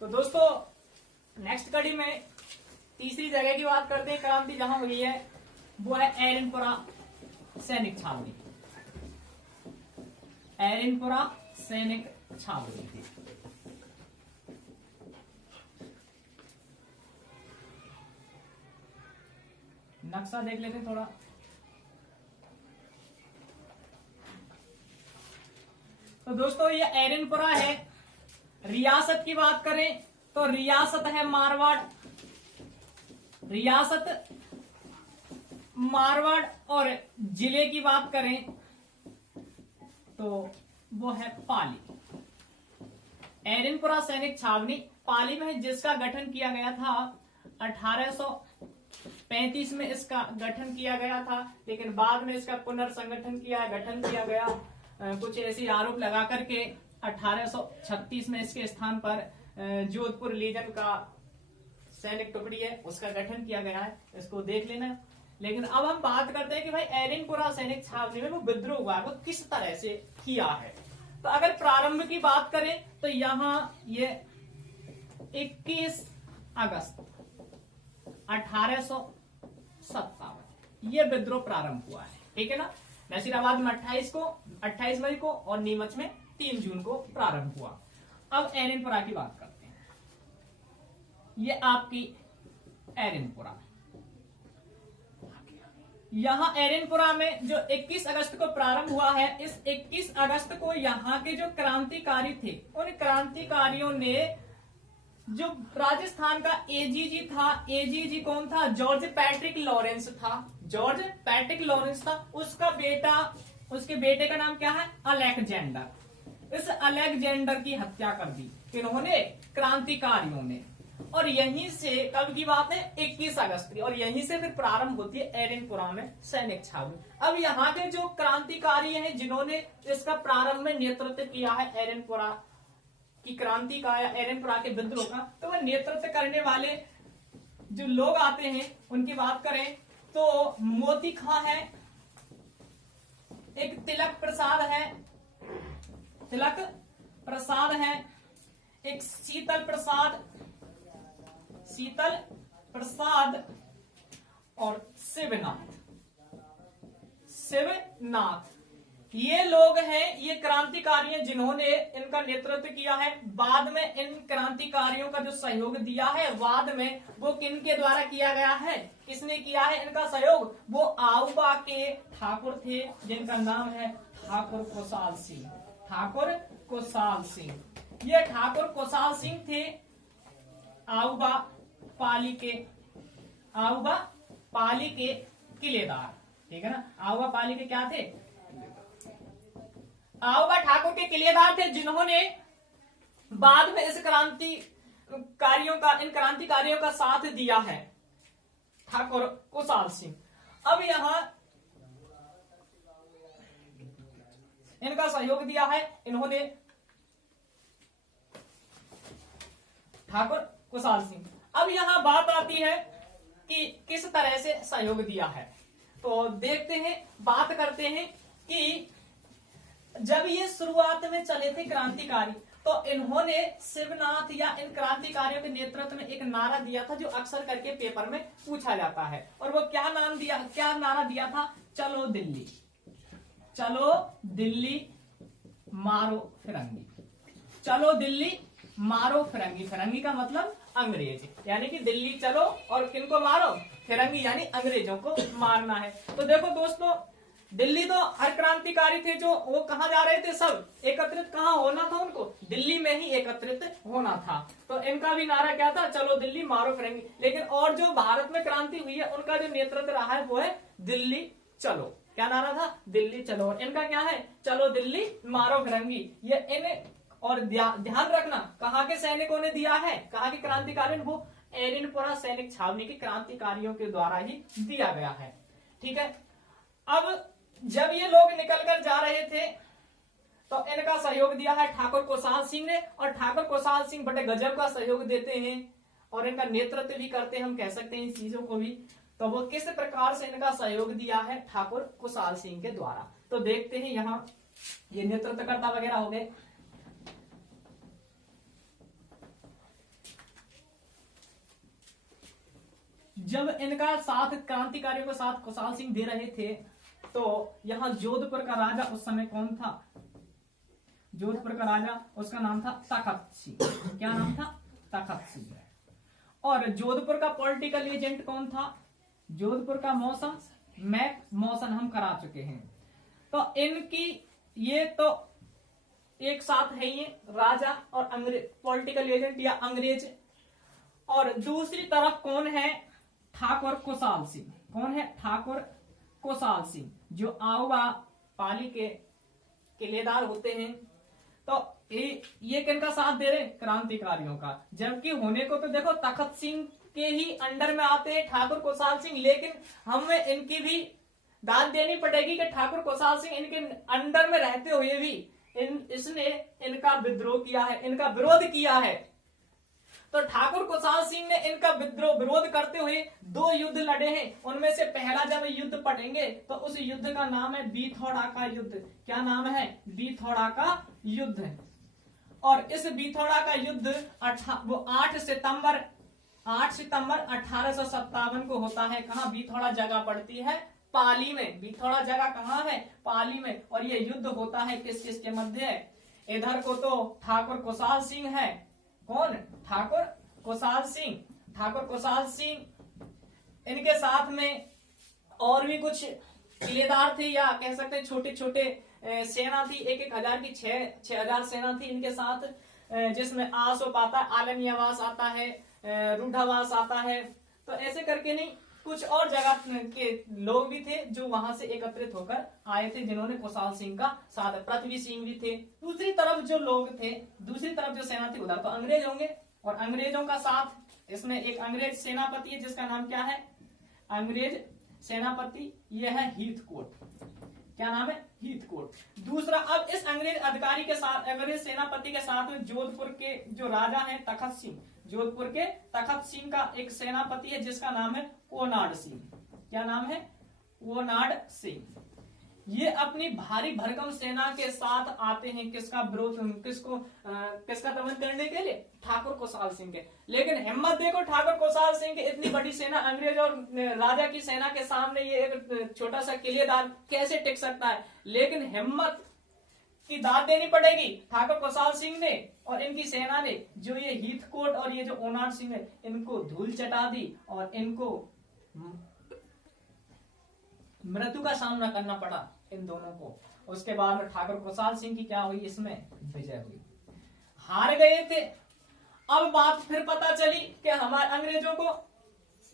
तो दोस्तों नेक्स्ट कड़ी में तीसरी जगह की बात करते हैं क्रांति जहां हुई है, वो है एरनपुरा सैनिक छावनी। एरनपुरा सैनिक छावनी थी। नक्शा देख लेते हैं थोड़ा। तो दोस्तों ये एरनपुरा है। रियासत की बात करें तो रियासत है मारवाड़। रियासत मारवाड़। और जिले की बात करें तो वो है पाली। एरनपुरा सैनिक छावनी पाली में है, जिसका गठन किया गया था 1835 में इसका गठन किया गया था, लेकिन बाद में इसका पुनर्संगठन गठन किया गया कुछ ऐसे आरोप लगा करके 1836 में इसके स्थान पर जोधपुर लीजन का सैनिक टुकड़ी है उसका गठन किया गया है, इसको देख लेना। लेकिन अब हम बात करते हैं कि भाई एरनपुरा सैनिक छावनी में वो विद्रोह हुआ वो किस तरह से किया है। तो अगर प्रारंभ की बात करें तो यहाँ ये 21 अगस्त 1857 ये विद्रोह प्रारंभ हुआ है, ठीक है ना। नसीराबाद में 28 मई को और नीमच में 3 जून को प्रारंभ हुआ। अब एरनपुरा की बात करते हैं। ये आपकी एरनपुरा, यहां एरनपुरा में जो 21 अगस्त को प्रारंभ हुआ है, इस 21 अगस्त को यहाँ के जो क्रांतिकारी थे उन क्रांतिकारियों ने जो राजस्थान का एजीजी था, एजीजी कौन था? जॉर्ज पैट्रिक लॉरेंस था। जॉर्ज पैट्रिक लॉरेंस था, उसका बेटा, उसके बेटे का नाम क्या है? अलेक्जेंडर। इस अलेक्जेंडर की हत्या कर दी किन्होंने? क्रांतिकारियों ने। और यहीं से कब की बात है? 21 अगस्त की। और यहीं से फिर प्रारंभ होती है एरनपुरा में सैनिक छावनी। अब यहाँ के जो क्रांतिकारी हैं जिन्होंने इसका प्रारंभ में नेतृत्व किया है एरनपुरा की क्रांति का या एरनपुरा के विद्रोह का, तो वह नेतृत्व करने वाले जो लोग आते हैं उनकी बात करें तो मोती खां है, एक तिलक प्रसाद है, तिलक प्रसाद है, एक शीतल प्रसाद और शिवनाथ। ये लोग हैं, ये क्रांतिकारी हैं जिन्होंने इनका नेतृत्व किया है। बाद में इन क्रांतिकारियों का जो सहयोग दिया है बाद में वो किनके द्वारा किया गया है? किसने किया है इनका सहयोग? वो आउबा के ठाकुर थे जिनका नाम है ठाकुर कुशाल सिंह। ठाकुर कुशाल सिंह, ये ठाकुर कुशाल सिंह थे आउबा पाली के किलेदार, ठीक है ना। आउबा पाली के क्या थे? आउबा ठाकुर के किलेदार थे जिन्होंने बाद में इन क्रांतिकारियों का साथ दिया है, ठाकुर कुशाल सिंह। अब यहां इनका सहयोग दिया है इन्होंने ठाकुर कुशाल सिंह। अब यहां बात आती है कि किस तरह से सहयोग दिया है, तो देखते हैं, बात करते हैं कि जब ये शुरुआत में चले थे क्रांतिकारी तो इन्होंने शिवनाथ या इन क्रांतिकारियों के नेतृत्व में एक नारा दिया था जो अक्सर करके पेपर में पूछा जाता है। और वो क्या नारा दिया था? चलो दिल्ली, चलो दिल्ली मारो फिरंगी। चलो दिल्ली मारो फिरंगी। फिरंगी का मतलब अंग्रेज, यानी कि दिल्ली चलो और किनको मारो? फिरंगी, यानी अंग्रेजों को मारना है। तो देखो दोस्तों, दिल्ली तो हर क्रांतिकारी थे जो वो कहाँ जा रहे थे, सब एकत्रित कहाँ होना था उनको? दिल्ली में ही एकत्रित होना था। तो इनका भी नारा क्या था? चलो दिल्ली मारो फिरंगी। लेकिन और जो भारत में क्रांति हुई है उनका जो नेतृत्व रहा है वो है दिल्ली चलो। क्या नारा था? दिल्ली चलो। और इनका क्या है? चलो दिल्ली मारो फिरंगी। ये इन और ध्यान रखना कहाँ के सैनिकों ने दिया है, कहाँ के क्रांतिकारियों ने? वो एरनपुरा सैनिक छावनी के क्रांतिकारियों के द्वारा ही दिया गया है, ठीक है। अब जब ये लोग निकलकर जा रहे थे तो इनका सहयोग दिया है ठाकुर कुशाल सिंह ने। और ठाकुर कुशाल सिंह बड़े गजब का सहयोग देते हैं और इनका नेतृत्व भी करते हैं, हम कह सकते हैं इन चीजों को भी। तो वो किस प्रकार से इनका सहयोग दिया है ठाकुर कुशाल सिंह के द्वारा, तो देखते हैं। यहाँ ये नेतृत्वकर्ता वगैरह हो गए। जब इनका साथ क्रांतिकारियों के साथ कुशाल सिंह दे रहे थे, तो यहां जोधपुर का राजा उस समय कौन था? जोधपुर का राजा, उसका नाम था तखत सिंह। क्या नाम था? तखत सिंह। और जोधपुर का पॉलिटिकल एजेंट कौन था? जोधपुर का मौसम मैक मौसन हम करा चुके हैं। तो इनकी ये तो एक साथ है, ये राजा और अंग्रेज, पॉलिटिकल एजेंट या अंग्रेज। और दूसरी तरफ कौन है? ठाकुर कुशाल सिंह। कौन है? ठाकुर कुशाल सिंह, जो आउवा पाली के किलेदार होते हैं। तो ये किनका साथ दे रहे? क्रांतिकारियों का। जबकि होने को तो देखो तखत सिंह के ही अंडर में आते हैं ठाकुर कुशाल सिंह, लेकिन हमें इनकी भी दाद देनी पड़ेगी कि ठाकुर कुशाल सिंह इनके अंडर में रहते हुए भी इसने इनका विद्रोह किया है, इनका विरोध किया है। तो ठाकुर कुशाल सिंह ने इनका विरोध करते हुए 2 युद्ध लड़े हैं। उनमें से पहला जब युद्ध पढ़ेंगे तो उस युद्ध का नाम है बीथौड़ा का युद्ध। क्या नाम है? बीथौड़ा का युद्ध। और इस बीथौड़ा का युद्ध 8 सितंबर 1857 को होता है। कहां? बीथौड़ा जगह पड़ती है पाली में। बीथौड़ा जगह कहां है? पाली में। और ये युद्ध होता है किस किस के मध्य? इधर को तो ठाकुर कुशाल सिंह है। कौन? ठाकुर कुशाल सिंह। ठाकुर कुशाल सिंह, इनके साथ में और भी कुछ किलेदार थे, या कह सकते छोटे छोटे सेना थी। 1,000 की 6,000 सेना थी इनके साथ, जिसमें आसोप आता है, आलमियावास आता है, रूढ़ावास आता है। तो ऐसे करके नहीं, कुछ और जगह के लोग भी थे जो वहां से एकत्रित होकर आए थे, जिन्होंने कुशाल सिंह का साथ। पृथ्वी सिंह भी थे। दूसरी तरफ जो लोग थे, दूसरी तरफ जो सेना थी, उधर तो अंग्रेज होंगे। और अंग्रेजों का साथ, इसमें एक अंग्रेज सेनापति है जिसका नाम क्या है? अंग्रेज सेनापति, यह है हीथकोट। क्या नाम है? हीथकोट। दूसरा, अब इस अंग्रेज अधिकारी के साथ, अंग्रेज सेनापति के साथ में जोधपुर के जो राजा हैं तखत सिंह, जोधपुर के तखत सिंह का एक सेनापति है जिसका नाम है ओनाड सिंह। क्या नाम है? ओनाड सिंह। ये अपनी भारी भरकम सेना के साथ आते हैं। किसका विरोध, किसका दमन करने के लिए? ठाकुर कुशाल सिंह के। लेकिन हिम्मत देखो ठाकुर कुशाल सिंह की, इतनी बड़ी सेना, अंग्रेज और राजा की सेना के सामने ये एक छोटा सा किलेदार कैसे टिक सकता है? लेकिन हिम्मत की दाद देनी पड़ेगी ठाकुर कुशाल सिंह ने और इनकी सेना ने। जो ये हीथकोट और ये जो ओनाड सिंह है, इनको धूल चटा दी और इनको मृत्यु का सामना करना पड़ा इन दोनों को। उसके बाद में ठाकुर कुशाल सिंह की क्या हुई? इसमें विजय हुई। हार गए थे। अब बात फिर पता चली कि हमारे अंग्रेजों को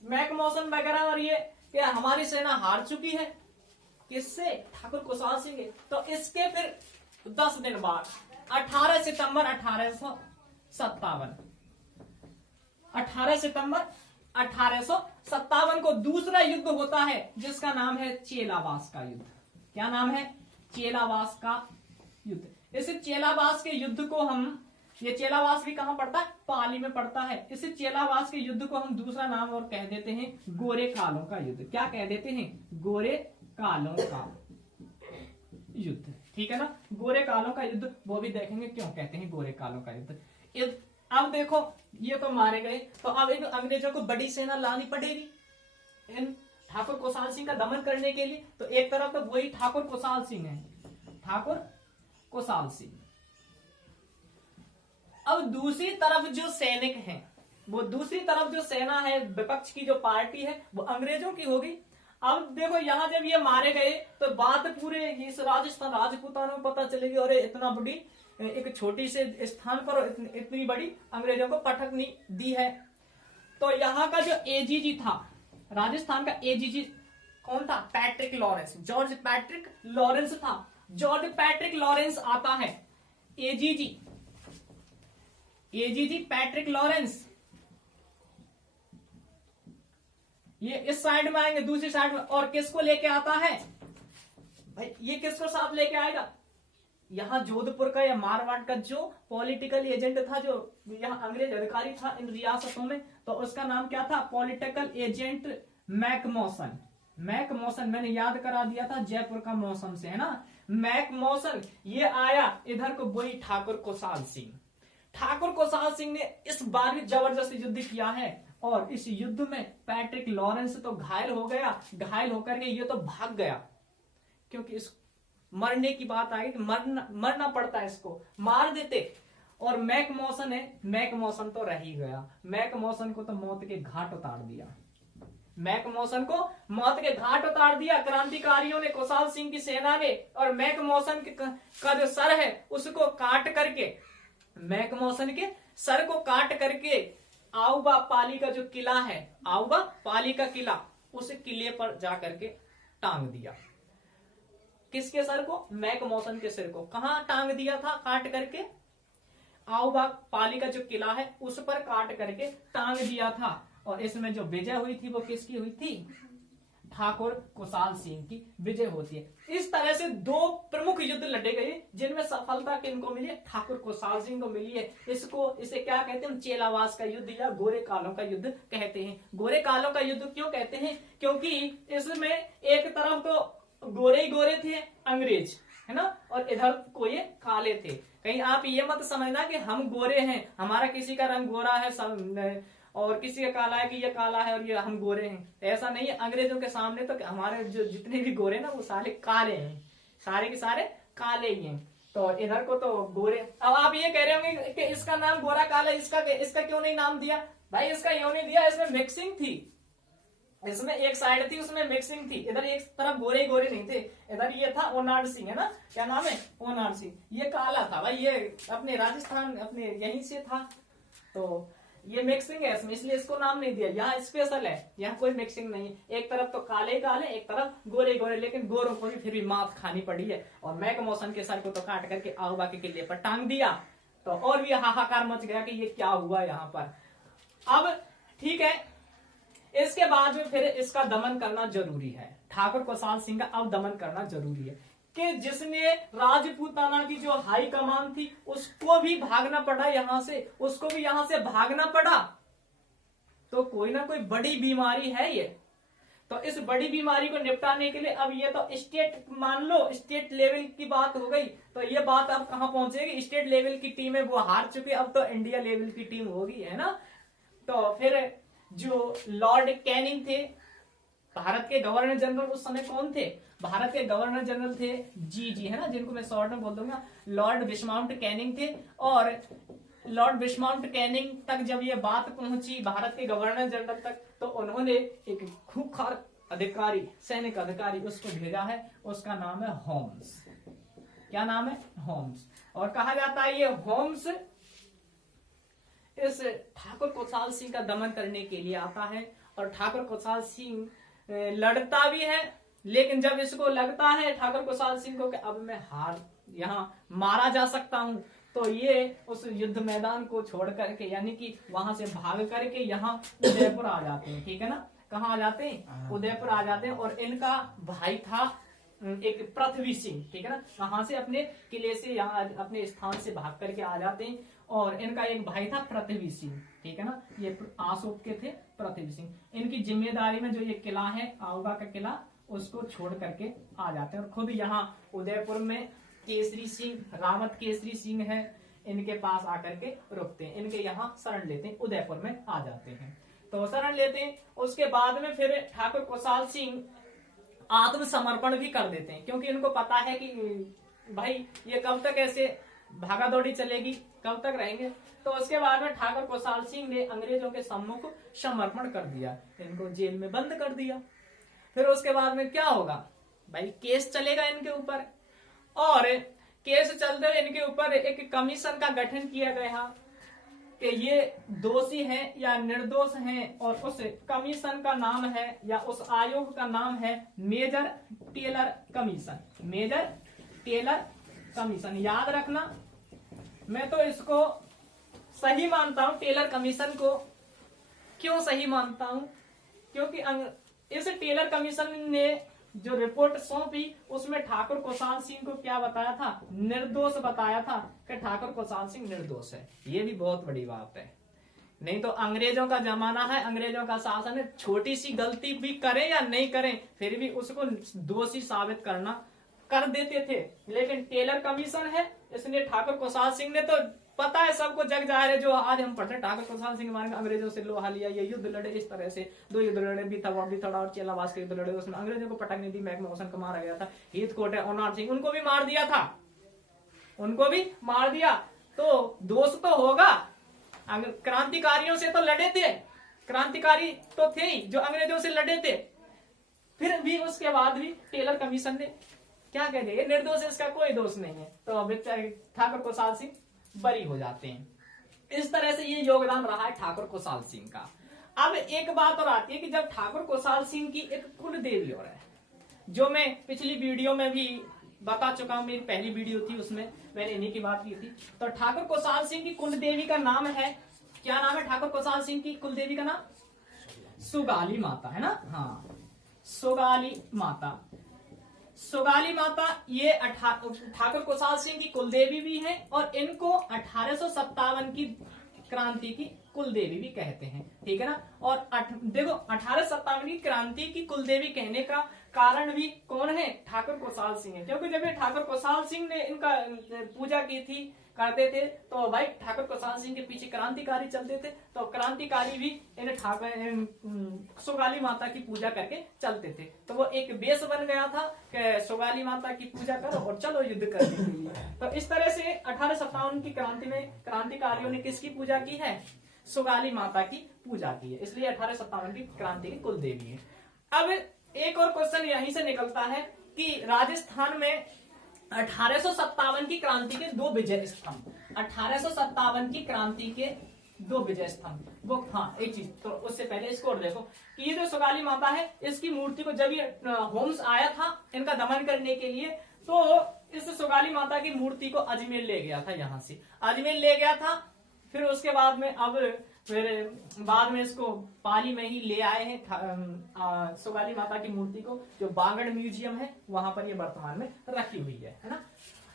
मैक मौसन वगैरह और ये कि हमारी सेना हार चुकी है। किससे? ठाकुर कुशाल सिंह। तो इसके फिर 10 दिन बाद 18 सितंबर 1857 18 सितंबर 1857 को दूसरा युद्ध होता है जिसका नाम है चेलावास का युद्ध। क्या नाम है? चेलावास का युद्ध। इस चेलावास के युद्ध को हम, ये चेलावास भी कहां पड़ता है? पाली में पड़ता है। इस चेलावास के युद्ध को हम दूसरा नाम और कह देते हैं गोरे कालों का युद्ध। क्या कह देते हैं? गोरे कालों का युद्ध। ठीक है ना? गोरे कालों का युद्ध, वो भी देखेंगे क्यों कहते हैं गोरे कालों का युद्ध। अब देखो, ये तो मारे गए, तो अब इन अंग्रेजों को बड़ी सेना लानी पड़ेगी इन ठाकुर कुशाल सिंह का दमन करने के लिए। तो एक तरफ तो वही ठाकुर कुशाल सिंह है, ठाकुर कुशाल सिंह। अब दूसरी तरफ जो सैनिक हैं, वो दूसरी तरफ जो सेना है, विपक्ष की जो पार्टी है, वो अंग्रेजों की होगी। अब देखो, यहां जब ये मारे गए तो बात पूरे इस राजस्थान राजपूताना में पता चलेगी, और इतना बड़ी एक छोटी से स्थान पर इतनी बड़ी अंग्रेजों को पटकनी दी है। तो यहाँ का जो एजीजी था, राजस्थान का एजीजी कौन था? Patrick Lawrence, George Patrick Lawrence था। जॉर्ज पैट्रिक लॉरेंस आता है एजीजी पैट्रिक लॉरेंस। ये इस साइड में आएंगे, दूसरी साइड में। और किसको लेके आता है भाई? ये किसको साथ लेके आएगा? यहाँ जोधपुर का या मारवाड़ का जो पॉलिटिकल एजेंट था, जो यहाँ अंग्रेज अधिकारी था इन रियासतों में, तो उसका नाम क्या था? पॉलिटिकल एजेंट मैक मौसन। मैक मौसन मैंने याद करा दिया था, जयपुर का मौसम से, है ना? मैक मौसन ये आया इधर को, वही ठाकुर कुशाल सिंह। ठाकुर कुशाल सिंह ने इस बार भी जबरदस्त युद्ध किया है और इस युद्ध में पैट्रिक लॉरेंस तो घायल हो गया, घायल होकर के ये तो भाग गया, क्योंकि इस मरने की बात आई तो मरना पड़ता है, इसको मार देते। और मैक मॉसन है, मैक मॉसन तो रह ही गया, मैक मॉसन को तो मौत के घाट उतार दिया, मैक मॉसन को मौत के घाट उतार दिया क्रांतिकारियों ने, कुशाल सिंह की सेना ने। और मैक मॉसन का जो सर है उसको काट करके, मैक मॉसन के सर को काट करके आउबा पाली का जो किला है, आउबा पाली का किला, उस किले पर जाकर के टांग दिया। किसके सर को? मैक मॉसन के सिर को। कहां टांग दिया था? काट करके आउबा पाली का जो किला है उस पर काट करके टांग दिया था। और इसमें जो विजय हुई थी वो किसकी हुई थी? ठाकुर कुशाल सिंह की विजय होती है। इस तरह से दो प्रमुख युद्ध लड़े गए जिनमें सफलता किनको मिली? ठाकुर कुशाल सिंह को मिली है। इसे क्या कहते हैं? चेलावास का युद्ध या गोरे कालों का युद्ध कहते हैं। गोरे कालों का युद्ध क्यों कहते हैं? क्योंकि इसमें एक तरफ तो गोरे ही गोरे थे अंग्रेज, है ना, और इधर को ये काले थे। कहीं आप ये मत समझना कि हम गोरे हैं, हमारा किसी का रंग गोरा है और किसी का काला है कि ये काला है और ये हम गोरे हैं, ऐसा नहीं है। अंग्रेजों के सामने तो हमारे जो जितने भी गोरे ना वो सारे काले हैं, सारे के सारे काले ही हैं। तो इधर को तो गोरे। अब आप ये कह रहे होंगे कि इसका नाम गोरा काला, इसका क्यों नहीं नाम दिया? भाई इसका क्यों नहीं दिया? इसमें मिक्सिंग थी, इसमें एक साइड थी उसमें मिक्सिंग थी। इधर एक तरफ गोरे गोरे नहीं थे, इधर ये था ओनाड सिंह, है ना, क्या नाम है? ओनाड सिंह। ये काला था भाई, ये अपने राजस्थान अपने यहीं से था, तो ये मिक्सिंग है इसमें, इसलिए इसको नाम नहीं दिया। यहाँ स्पेशल है, यहाँ कोई मिक्सिंग नहीं है। एक तरफ तो काले काले, एक तरफ गोरे गोरे, लेकिन गोरों को भी फिर भी मात खानी पड़ी है। और मैक मॉसन के सर को तो काट करके आउबा के किले पर टांग दिया। तो और भी हाहाकार मच गया कि ये क्या हुआ यहाँ पर। अब ठीक है, इसके बाद में फिर इसका दमन करना जरूरी है। ठाकुर कुशाल सिंह का अब दमन करना जरूरी है कि जिसने राजपूताना की जो हाई कमान थी उसको भी भागना पड़ा यहाँ से, उसको भी यहाँ से भागना पड़ा। तो कोई ना कोई बड़ी बीमारी है ये। तो इस बड़ी बीमारी को निपटाने के लिए अब ये तो स्टेट, मान लो स्टेट लेवल की बात हो गई, तो ये बात अब कहां पहुंचेगी? स्टेट लेवल की टीम है वो हार चुकी, अब तो इंडिया लेवल की टीम होगी, है ना। तो फिर जो लॉर्ड कैनिंग थे, भारत के गवर्नर जनरल उस समय कौन थे? भारत के गवर्नर जनरल थे जी, है ना, जिनको मैं शॉर्ट में बोल दूंगा, लॉर्ड बिशमाउंट कैनिंग थे। और लॉर्ड बिशमाउंट कैनिंग तक जब ये बात पहुंची भारत के गवर्नर जनरल तक, तो उन्होंने एक खूंखार अधिकारी, सैनिक अधिकारी उसको भेजा है, उसका नाम है होम्स। क्या नाम है? होम्स। और कहा जाता है ये होम्स इस ठाकुर कुशाल सिंह का दमन करने के लिए आता है। और ठाकुर कुशाल सिंह लड़ता भी है, लेकिन जब इसको लगता है ठाकुर कुशाल सिंह को कि अब मैं यहाँ मारा जा सकता हूं, तो ये उस युद्ध मैदान को छोड़ करके, यानी कि वहां से भाग करके यहाँ उदयपुर आ जाते हैं। ठीक है ना, कहाँ आ जाते हैं? उदयपुर आ जाते हैं। और इनका भाई था एक पृथ्वी सिंह, ठीक है ना, वहां से अपने किले से यहाँ अपने स्थान से भाग करके आ जाते हैं। और इनका एक भाई था पृथ्वी सिंह, ठीक है ना, ये आसोप के थे पृथ्वी सिंह। इनकी जिम्मेदारी में जो ये किला है आउबा का किला, उसको छोड़ करके आ जाते हैं। और खुद यहाँ उदयपुर में केसरी सिंह, रावत केसरी सिंह है, इनके पास आकर के रुकते हैं, इनके यहाँ शरण लेते हैं, उदयपुर में आ जाते हैं। तो शरण लेते हैं। उसके बाद में फिर ठाकुर कुशाल सिंह आत्मसमर्पण भी कर देते हैं, क्योंकि इनको पता है कि भाई ये कब तक ऐसे भागा दौड़ी चलेगी, कब तक रहेंगे। तो उसके बाद में ठाकुर कुशाल सिंह ने अंग्रेजों के सम्मुख समर्पण कर दिया, इनको जेल में बंद कर दिया। फिर उसके बाद में क्या होगा भाई? केस चलेगा इनके ऊपर, और केस चलते हुए इनके ऊपर एक कमीशन का गठन किया गया कि ये दोषी हैं या निर्दोष हैं। और उस कमीशन का नाम है या उस आयोग का नाम है major Taylor commission. Major Taylor commission, याद रखना। मैं तो इसको सही मानता हूं, टेलर कमीशन को। क्यों सही मानता हूं? क्योंकि इस टेलर कमीशन ने जो रिपोर्ट सौंपी उसमें ठाकुर कुशाल सिंह को क्या बताया था? निर्दोष बताया था कि ठाकुर कुशाल सिंह निर्दोष है। ये भी बहुत बड़ी बात है। नहीं तो अंग्रेजों का जमाना है, अंग्रेजों का शासन है, छोटी सी गलती भी करें या नहीं करें फिर भी उसको दोषी साबित कर देते थे। लेकिन टेलर कमीशन है, इसने ठाकुर कुशाल सिंह ने तो पता है सबको, जग जाहिर है, जो आज हम पढ़ते हैं ठाकुर कुशाल सिंह के बारे में, अंग्रेजों से लोहा लिया, ये युद्ध लड़े, इस तरह से 2 युद्ध लड़े, बिथड़ा और चेलावास के युद्ध लड़े, उसमें अंग्रेजों को पटक नहीं दी, मैकमोहन को मारा गया था, हीथकोट है, ओनार सिंह, उनको भी मार दिया था, उनको भी मार दिया। तो दोष तो होगा, क्रांतिकारियों से तो लड़े थे, क्रांतिकारी तो थे ही जो अंग्रेजों से लड़े थे, फिर भी उसके बाद भी टेलर कमीशन ने क्या कह दिया, निर्दोष, इसका कोई दोष नहीं है, तो अब ठाकुर कुशाल सिंह बरी हो जाते हैं। इस तरह से ये योगदान रहा है ठाकुर कुशाल सिंह का। अब एक बात और आती है कि जब ठाकुर कुशाल सिंह की एक कुल देवी और है, जो मैं पिछली वीडियो में भी बता चुका हूं, मेरी पहली वीडियो थी उसमें मैंने इन्हीं की बात की थी। तो ठाकुर कुशाल सिंह की कुल देवी का नाम है, क्या नाम है ठाकुर कुशाल सिंह की कुल देवी का नाम? सुगाली माता, है ना? हाँ, सुगाली माता। सुगाली माता ये ठाकुर कुशाल सिंह की कुलदेवी भी हैं और इनको 1857 की क्रांति की कुलदेवी भी कहते हैं, ठीक है ना। और देखो 1857 की क्रांति की कुलदेवी कहने का कारण भी कौन है? ठाकुर कुशाल सिंह है, क्योंकि जब ये ठाकुर कुशाल सिंह ने इनका पूजा की थी, करते थे, तो भाई ठाकुर कुशाल सिंह के पीछे क्रांतिकारी चलते थे, तो क्रांतिकारी भी इन ठाकुर सुगाली माता की पूजा करके चलते थे। तो वो एक बेस बन गया था कि सुगाली माता की पूजा करो और चलो युद्ध करने के लिए। तो इस तरह से 1857 की क्रांति में क्रांतिकारियों ने किसकी पूजा की है? सुगाली माता की पूजा की है, इसलिए 1857 की क्रांति की कुल देवी है। अब एक और क्वेश्चन यहीं से निकलता है कि राजस्थान में 1857 की क्रांति के 2 विजय स्तंभ, 1857 की क्रांति के 2 विजय स्तंभ, वो हाँ एक चीज, तो उससे पहले इसको और देखो कि ये जो सुगाली माता है, इसकी मूर्ति को जब ये होम्स आया था इनका दमन करने के लिए, तो इस सुगाली माता की मूर्ति को अजमेर ले गया था, यहाँ से अजमेर ले गया था। फिर उसके बाद में फिर बाद में इसको पाली में ही ले आए हैं सुगाली माता की मूर्ति को, जो बागड़ म्यूजियम है वहां पर ये वर्तमान में रखी हुई है ना।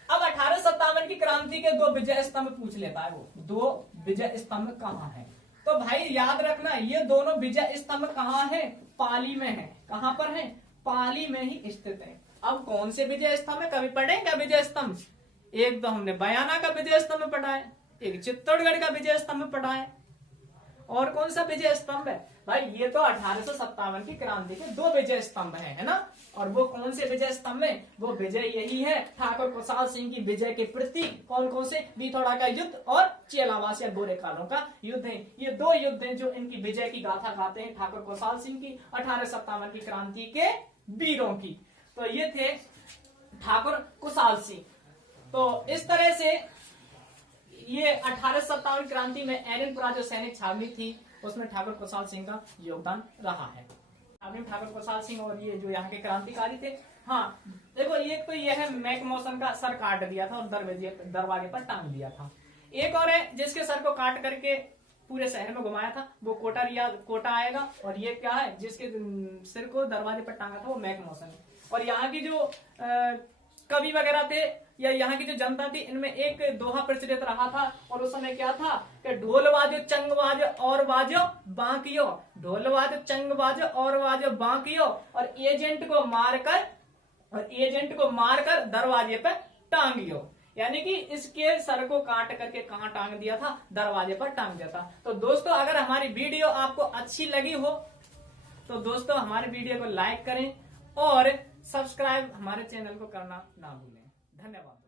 अब 1857 की क्रांति के 2 विजय स्तंभ पूछ लेता है, वो 2 विजय स्तंभ कहाँ है? तो भाई याद रखना, ये दोनों विजय स्तंभ कहाँ है? पाली में है। कहाँ पर है? पाली में ही स्थित है। अब कौन से विजय स्तंभ है, कभी पढ़े क्या विजय स्तंभ? एक तो हमने बयाना का विजय स्तंभ पढ़ा है, एक चित्तौड़गढ़ का विजय स्तंभ पढ़ा है, और कौन सा विजय स्तंभ है भाई? ये तो 1857 की क्रांति के 2 विजय स्तंभ है ना। और वो कौन से विजय स्तंभ है? वो विजय यही है ठाकुर कुशाल सिंह की विजय के प्रतीक। कौन कौन से? बिथोड़ा का युद्ध और चेलावास या गोरेकालों का युद्ध है। ये 2 युद्ध हैं जो इनकी विजय की गाथा गाते हैं ठाकुर कुशाल सिंह की, 1857 की क्रांति के वीरों की। तो ये थे ठाकुर कुशाल सिंह। तो इस तरह से ये 1857 क्रांति में एरनपुरा जो सैनिक छावनी थी उसमें ठाकुर कुशाल सिंह का योगदान रहा है। आपने ठाकुर कुशाल सिंह और ये जो यहाँ के क्रांतिकारी थे। हाँ देखो, एक तो ये है मैकमोहन का सर काट दिया था और दरवाजे पर टांग दिया था। एक और है जिसके सर को काट करके पूरे शहर में घुमाया था, वो कोटा आएगा। और ये क्या है, जिसके सिर को दरवाजे पर टांगा था वो मैकमोहन। और यहाँ की जो कवि वगैरह थे या यहाँ की जो जनता थी, इनमें एक दोहा प्रचलित रहा था, और उस समय क्या था कि ढोल बाजो चंग बाजो और बाजो बांकियो, ढोल बाजो चंग बाजो और बाजो बांकियो, और एजेंट को मारकर दरवाजे पर टांगियो। यानी कि इसके सर को काट करके कहाँ टांग दिया था? दरवाजे पर टांग दिया था। तो दोस्तों, अगर हमारी वीडियो आपको अच्छी लगी हो तो दोस्तों हमारे वीडियो को लाइक करें और सब्सक्राइब हमारे चैनल को करना ना भूलें। धन्यवाद।